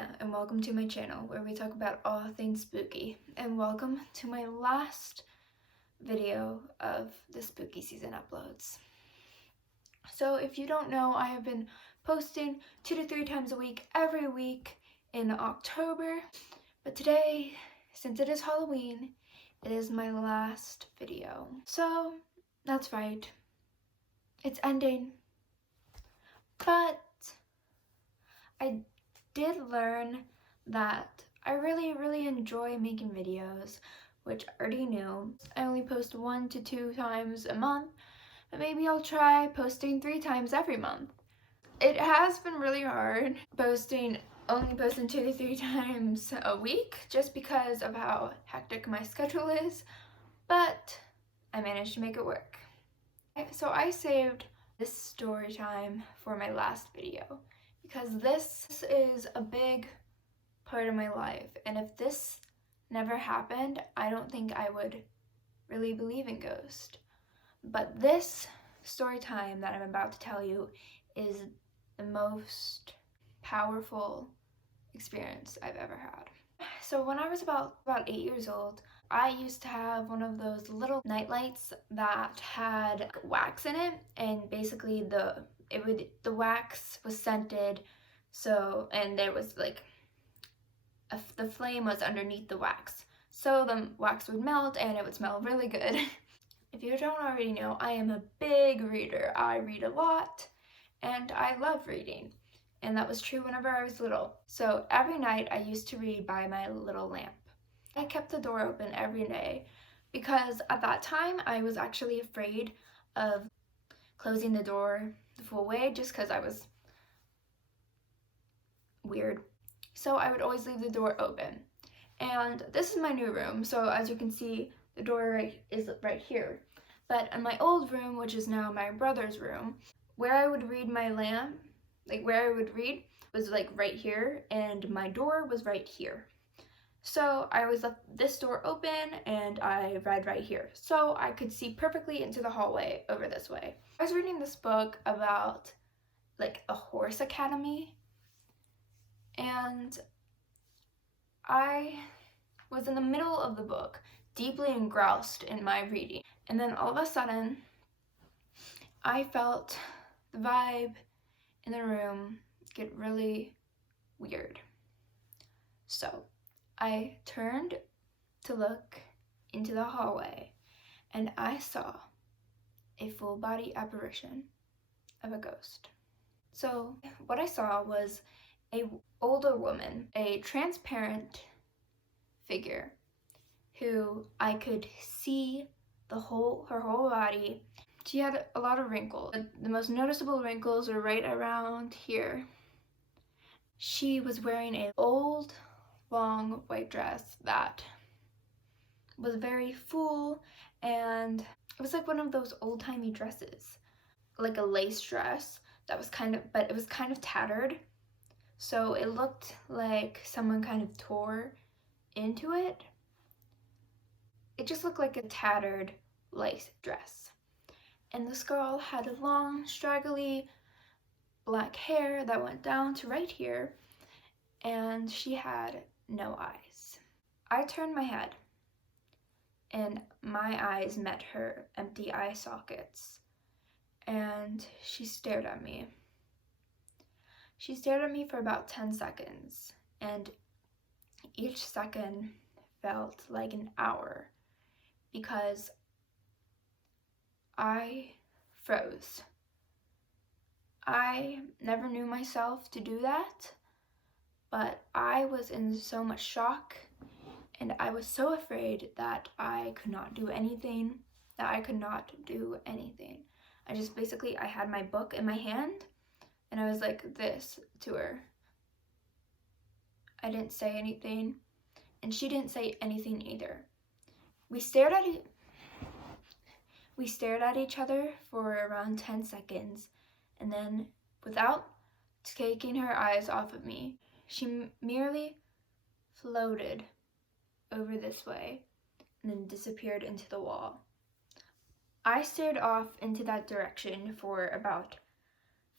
Anna, and welcome to my channel where we talk about all things spooky. And welcome to my last video of the spooky season uploads. So if you don't know, I have been posting 2 to 3 times a week every week in October. But today, since it is Halloween, it is my last video. So that's right, it's ending. But I did learn that I really enjoy making videos, which I already knew. I only post 1 to 2 times a month, but maybe I'll try posting 3 times every month. It has been really hard only posting 2 to 3 times a week just because of how hectic my schedule is, but I managed to make it work. So I saved this story time for my last video, because this is a big part of my life, and if this never happened, I don't think I would really believe in ghosts. But this story time that I'm about to tell you is the most powerful experience I've ever had. So when I was about 8 years old, I used to have one of those little night lights that had wax in it, and basically the wax was scented, and there was like the flame was underneath the wax, so the wax would melt and it would smell really good. If you don't already know, I am a big reader. I read a lot and I love reading, and that was true whenever I was little. So every night I used to read by my little lamp. I kept the door open every day because at that time I was actually afraid of closing the door the full way just because I was weird. So I would always leave the door open. And this is my new room, so as you can see, the door is right here. But in my old room, which is now my brother's room, where I would read my lamp, was like right here, and my door was right here. So I always left this door open and I read right here, so I could see perfectly into the hallway over this way. I was reading this book about like a horse academy, and I was in the middle of the book, deeply engrossed in my reading, and then all of a sudden I felt the vibe in the room get really weird. So I turned to look into the hallway, and I saw a full body apparition of a ghost. So what I saw was an older woman, a transparent figure who I could see her whole body. She had a lot of wrinkles. The most noticeable wrinkles were right around here. She was wearing an old long white dress that was very full, and it was like one of those old-timey dresses, like a lace dress that was but it was kind of tattered, so it looked like someone kind of tore into it. It just looked like a tattered lace dress. And this girl had long, straggly black hair that went down to right here, and she had no eyes. I turned my head, and my eyes met her empty eye sockets, and she stared at me. She stared at me for about 10 seconds, and each second felt like an hour because I froze. I never knew myself to do that, but I was in so much shock, and I was so afraid that I could not do anything, I had my book in my hand, and I was like this to her. I didn't say anything, and she didn't say anything either. We stared at each other for around 10 seconds, and then, without taking her eyes off of me, she merely floated over this way and then disappeared into the wall. I stared off into that direction for about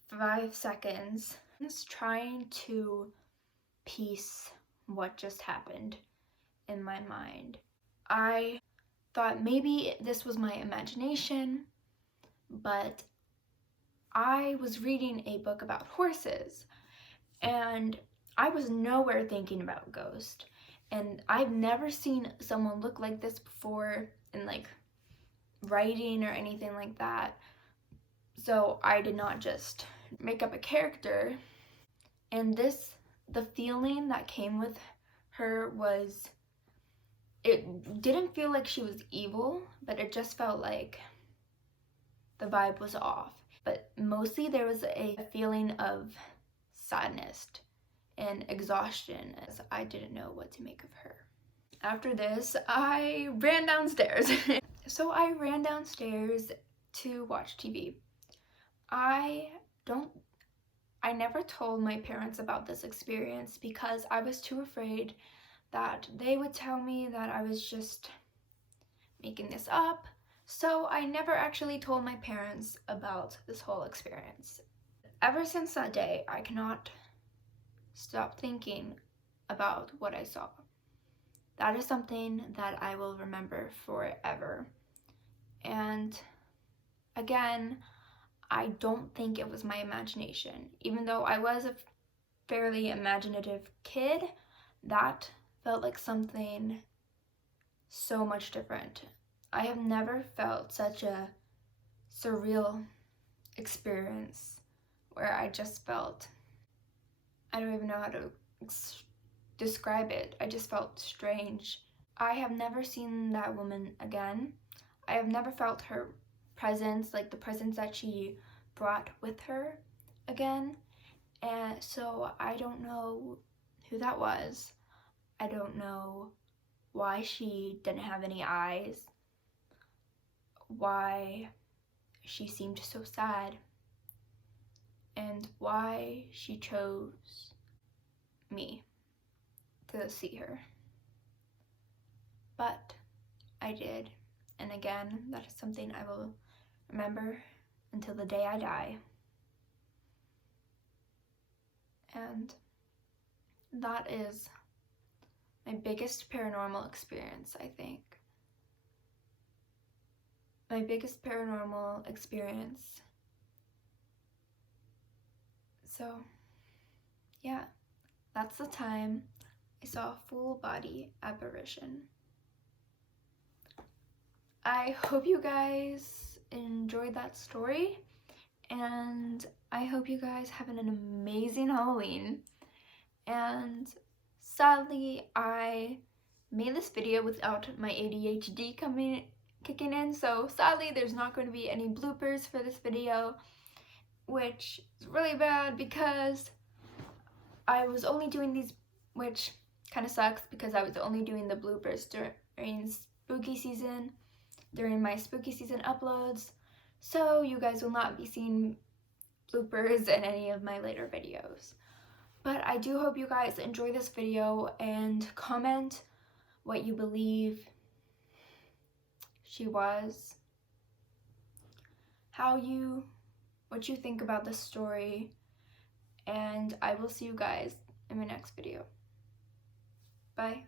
5 seconds, trying to piece what just happened in my mind. I thought maybe this was my imagination, but I was reading a book about horses, and I was nowhere thinking about ghost. And I've never seen someone look like this before in like writing or anything like that. So I did not just make up a character. And the feeling that came with her was, it didn't feel like she was evil, but it just felt like the vibe was off. But mostly there was a feeling of sadness and exhaustion, as I didn't know what to make of her. After this, I ran downstairs. So I ran downstairs to watch TV. I never told my parents about this experience because I was too afraid that they would tell me that I was just making this up. So I never actually told my parents about this whole experience. Ever since that day, I cannot stop thinking about what I saw. That is something that I will remember forever. And again, I don't think it was my imagination. Even though I was a fairly imaginative kid, that felt like something so much different. I have never felt such a surreal experience where I just felt, I don't even know how to describe it. I just felt strange. I have never seen that woman again. I have never felt her presence, like the presence that she brought with her again. And so I don't know who that was. I don't know why she didn't have any eyes, why she seemed so sad, and why she chose me to see her. But I did, and again, that is something I will remember until the day I die. And that is my biggest paranormal experience, I think. My biggest paranormal experience. So, yeah, that's the time I saw a full body apparition. I hope you guys enjoyed that story, and I hope you guys have an amazing Halloween. And sadly, I made this video without my ADHD kicking in, so sadly there's not going to be any bloopers for this video, which is really bad because I was only doing these, which kind of sucks because I was only doing the bloopers during spooky season, during my spooky season uploads, so you guys will not be seeing bloopers in any of my later videos. But I do hope you guys enjoy this video and comment what you believe she was, what you think about this story, and I will see you guys in my next video. Bye.